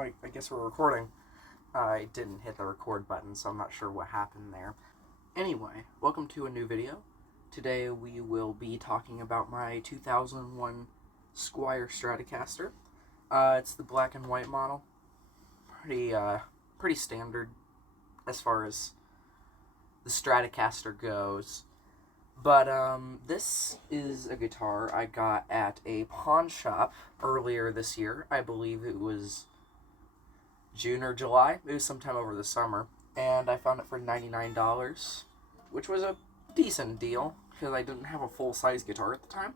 I guess we're recording. I didn't hit the record button, so I'm not sure what happened there. Anyway, welcome to a new video. Today we will be talking about my 2001 Squire Stratocaster. It's the black and white model. Pretty standard as far as the Stratocaster goes. But this is a guitar I got at a pawn shop earlier this year. I believe it was June or July. It was sometime over the summer. And I found it for $99, which was a decent deal because I didn't have a full-size guitar at the time.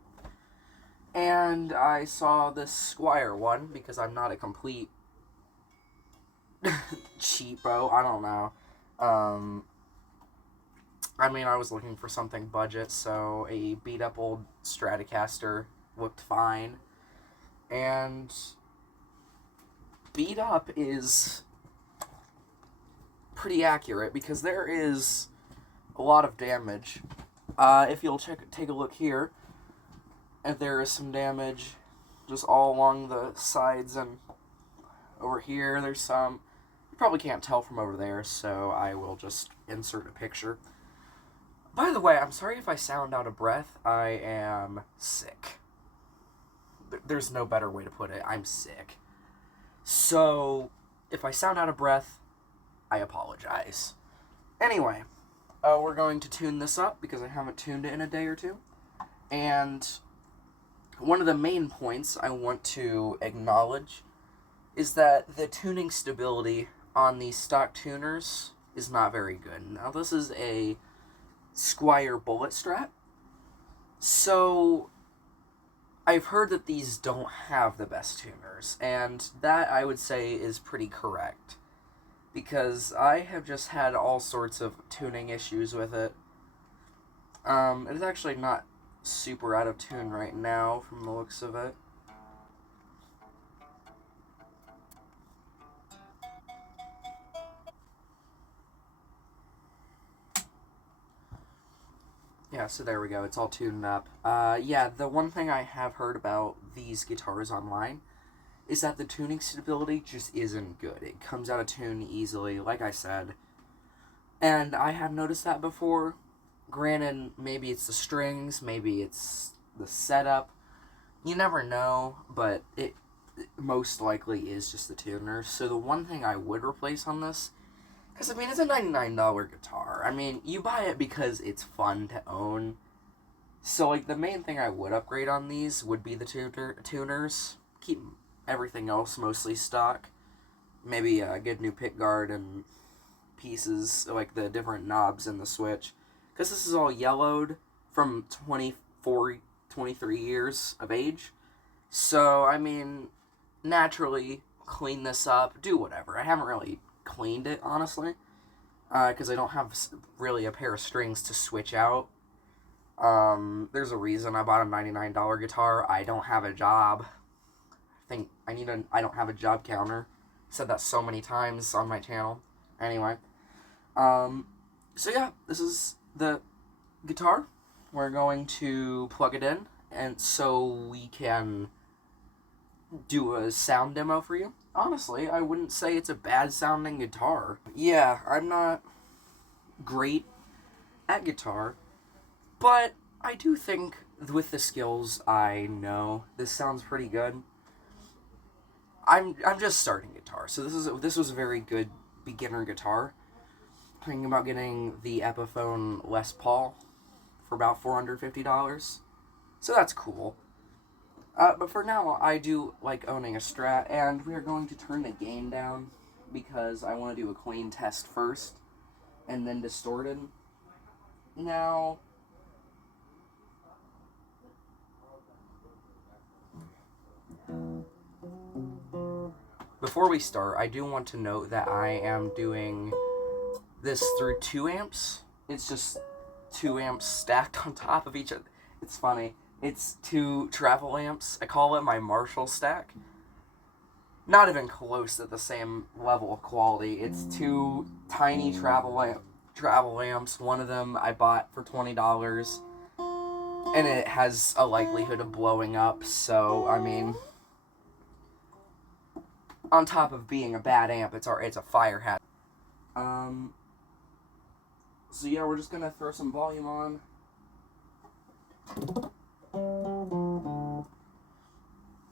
And I saw this Squire one because I'm not a complete cheapo. I don't know. I was looking for something budget, so a beat-up old Stratocaster looked fine. And beat up is pretty accurate because there is a lot of damage. If you'll take a look here, and there is some damage just all along the sides, and over here there's some. You probably can't tell from over there, so I will just insert a picture. By the way, I'm sorry if I sound out of breath. I am sick. There's no better way to put it. I'm sick. So, if I sound out of breath, I apologize. Anyway, we're going to tune this up because I haven't tuned it in a day or two. And one of the main points I want to acknowledge is that the tuning stability on these stock tuners is not very good. Now, this is a Squire bullet strat, so I've heard that these don't have the best tuners, and that I would say is pretty correct, because I have just had all sorts of tuning issues with it. It's actually not super out of tune right now from the looks of it. Yeah, so there we go. It's all tuned up. Yeah, the one thing I have heard about these guitars online is that the tuning stability just isn't good. It comes out of tune easily, like I said. And I have noticed that before. Granted, maybe it's the strings, maybe it's the setup. You never know, but it most likely is just the tuners. So the one thing I would replace on this, because, it's a $99 guitar. You buy it because it's fun to own. So, the main thing I would upgrade on these would be the tuners. Keep everything else mostly stock. Maybe a good new pickguard and pieces, like the different knobs in the switch. Because this is all yellowed from 23 years of age. So, naturally, clean this up, do whatever. I haven't really cleaned it, honestly, because I don't have really a pair of strings to switch out. There's a reason I bought a $99 guitar. I don't have a job. I don't have a job counter. I've said that so many times on my channel. Anyway, so yeah, this is the guitar. We're going to plug it in, and so we can do a sound demo for you. Honestly, I wouldn't say it's a bad sounding guitar. Yeah, I'm not great at guitar, but I do think with the skills I know, this sounds pretty good. I'm just starting guitar, so this was a very good beginner guitar. Thinking about getting the Epiphone Les Paul for about $450, so that's cool. But for now, I do like owning a Strat, and we are going to turn the gain down because I want to do a clean test first, and then distorted. Now, before we start, I do want to note that I am doing this through 2 amps. It's just 2 amps stacked on top of each other. It's funny. It's 2 travel amps. I call it my Marshall stack. Not even close to the same level of quality. It's 2 tiny travel amps. One of them I bought for $20. And it has a likelihood of blowing up, so, on top of being a bad amp, it's a fire hazard. So yeah, we're just gonna throw some volume on.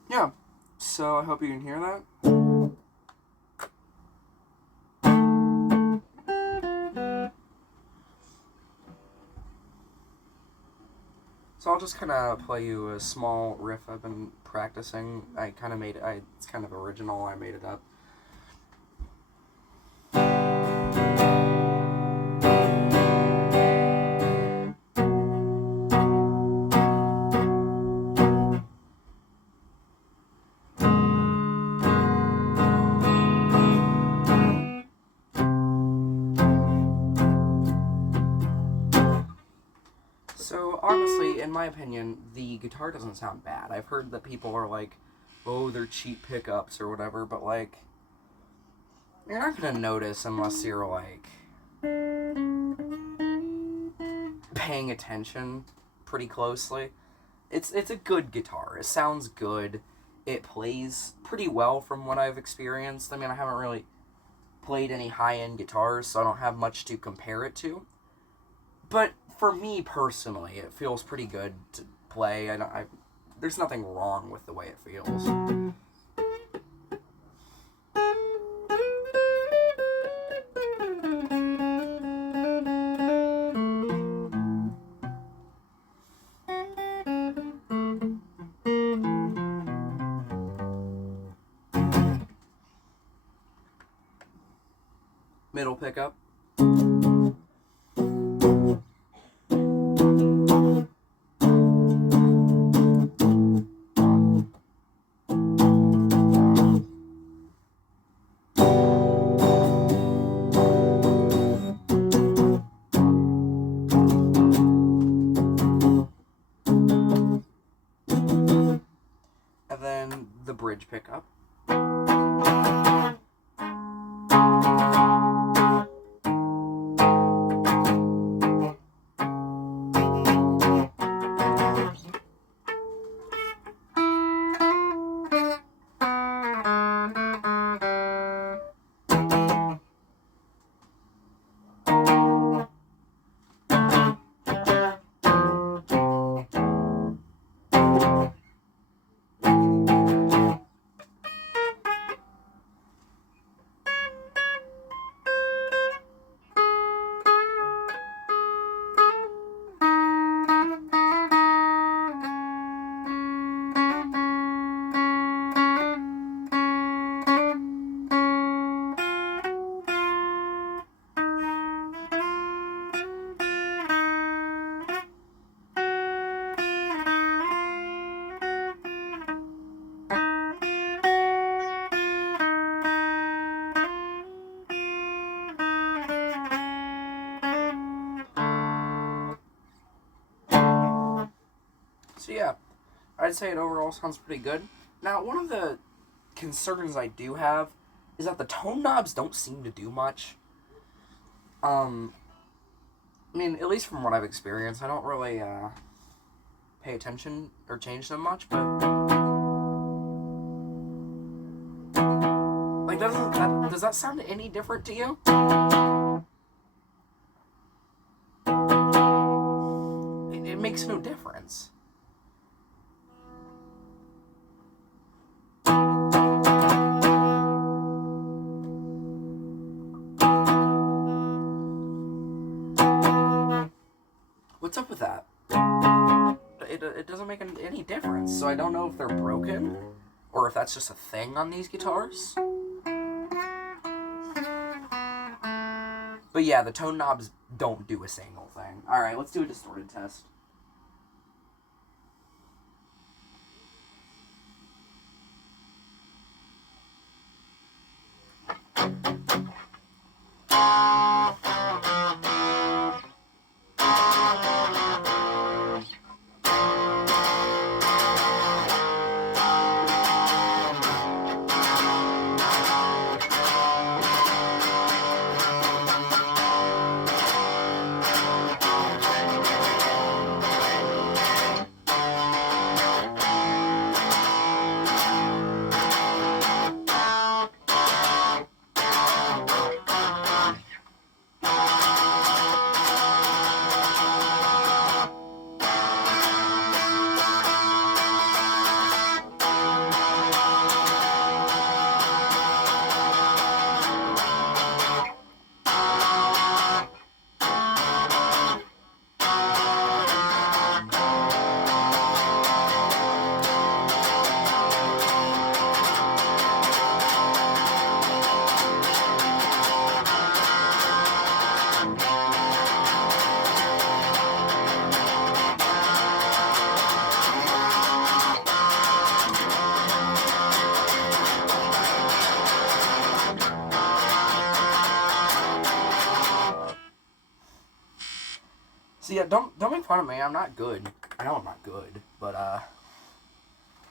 Yeah, so I hope you can hear that. So I'll just kind of play you a small riff I've been practicing. I kind of made it, it's kind of original, I made it up. So, honestly, in my opinion, the guitar doesn't sound bad. I've heard that people are like, oh, they're cheap pickups or whatever, but, like, you're not gonna notice unless you're, like, paying attention pretty closely. It's a good guitar. It sounds good. It plays pretty well from what I've experienced. I mean, I haven't really played any high-end guitars, so I don't have much to compare it to. But for me personally, it feels pretty good to play. There's nothing wrong with the way it feels. Middle pickup. And then the bridge pickup. So yeah, I'd say it overall sounds pretty good. Now, one of the concerns I do have is that the tone knobs don't seem to do much. I mean, at least from what I've experienced, I don't really pay attention or change them much, but like, does that sound any different to you? It makes no difference. What's up with that? It doesn't make any difference, so I don't know if they're broken or if that's just a thing on these guitars. But yeah, the tone knobs don't do a single thing. Alright, let's do a distorted test. So yeah, don't make fun of me. I'm not good. I know I'm not good, but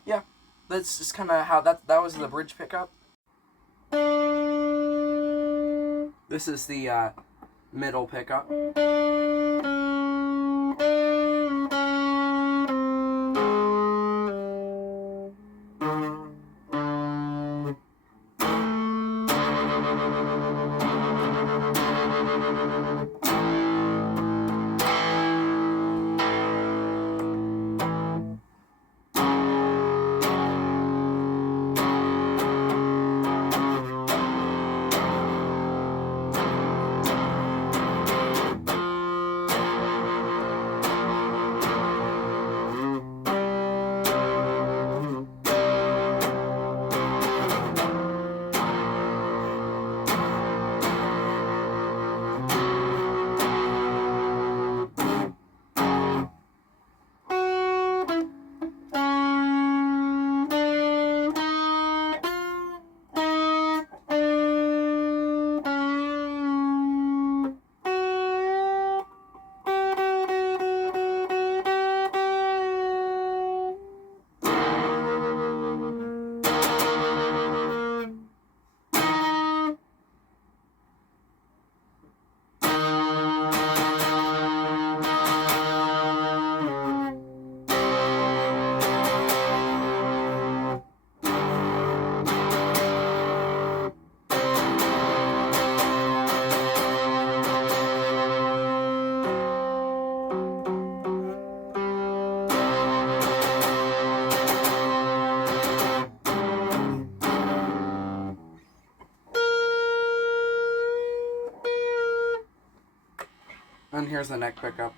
yeah, that's just kind of how that was the bridge pickup. This is the middle pickup. And here's the neck pickup.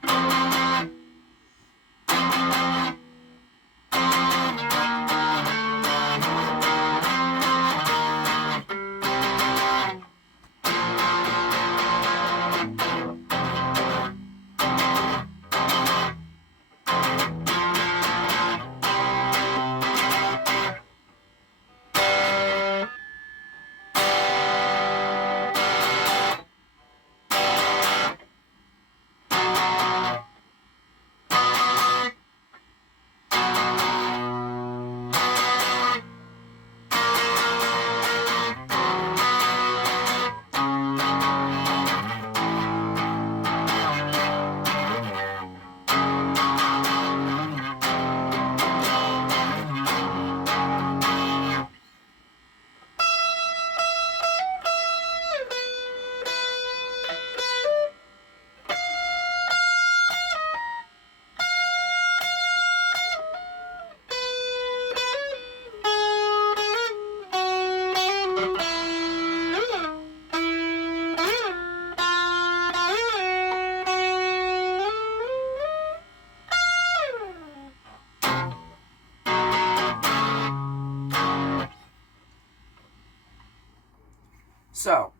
So,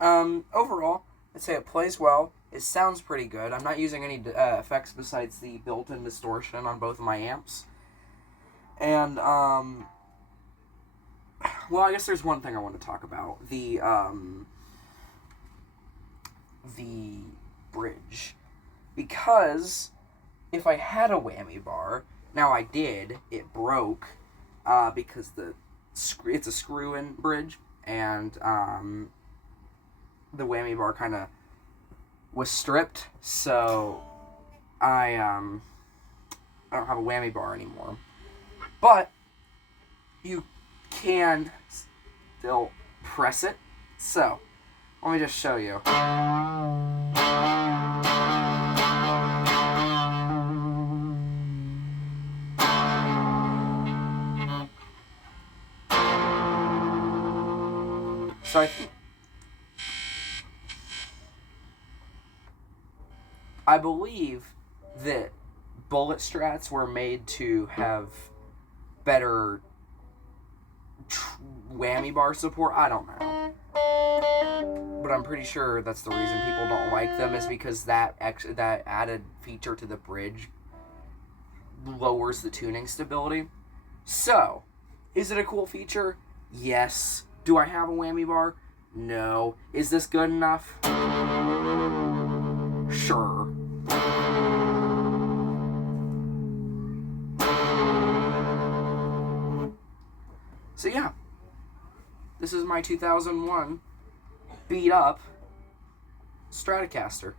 overall, I'd say it plays well. It sounds pretty good. I'm not using any effects besides the built-in distortion on both of my amps. And, well, I guess there's one thing I want to talk about. The bridge. Because if I had a whammy bar, now I did, it broke, because it's a screw-in bridge, and the whammy bar kind of was stripped, so I don't have a whammy bar anymore. But you can still press it. So let me just show you. So I believe that bullet strats were made to have better whammy bar support. I don't know, but I'm pretty sure that's the reason people don't like them, is because that added feature to the bridge lowers the tuning stability. So, is it a cool feature? Yes. Do I have a whammy bar? No. Is this good enough? Sure. So yeah, this is my 2001 beat up Stratocaster,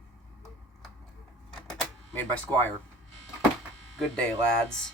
made by Squire. Good day, lads.